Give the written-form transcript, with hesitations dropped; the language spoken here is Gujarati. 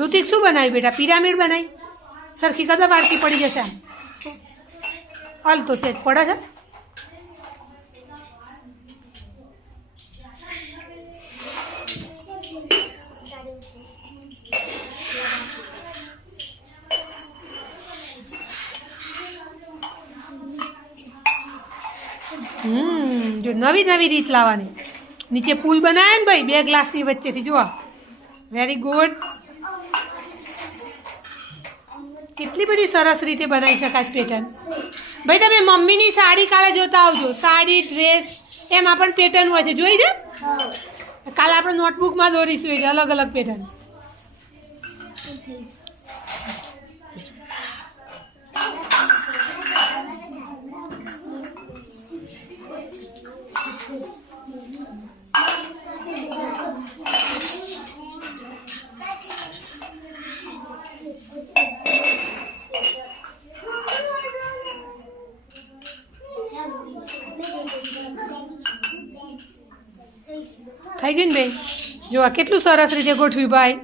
ऋतिक शू बनाव्યું बेटा? पिरामिड बनाई सरखी कदा वाड़की पड़ी जैसे आम हल तो सेज पड़ा है। जो नवी नवी रीत लावानी नीचे पुल बनाया ने भाई 2 ग्लासनी वच्चेथी जो वेरी गुड। કેટલી બધી સરસ રીતે બનાવી શકાય પેટર્ન। ભાઈ તમે મમ્મીની સાડી કાલે જોતા આવજો, સાડી ડ્રેસ એમાં પણ પેટર્ન હોય છે, જોઈ છે? કાલે આપણે નોટબુકમાં દોરીશું એ અલગ અલગ પેટર્ન। થઈ ગઈ ને બેન? જો આ કેટલું સરસ રીતે ગોઠવ્યું ભાઈ।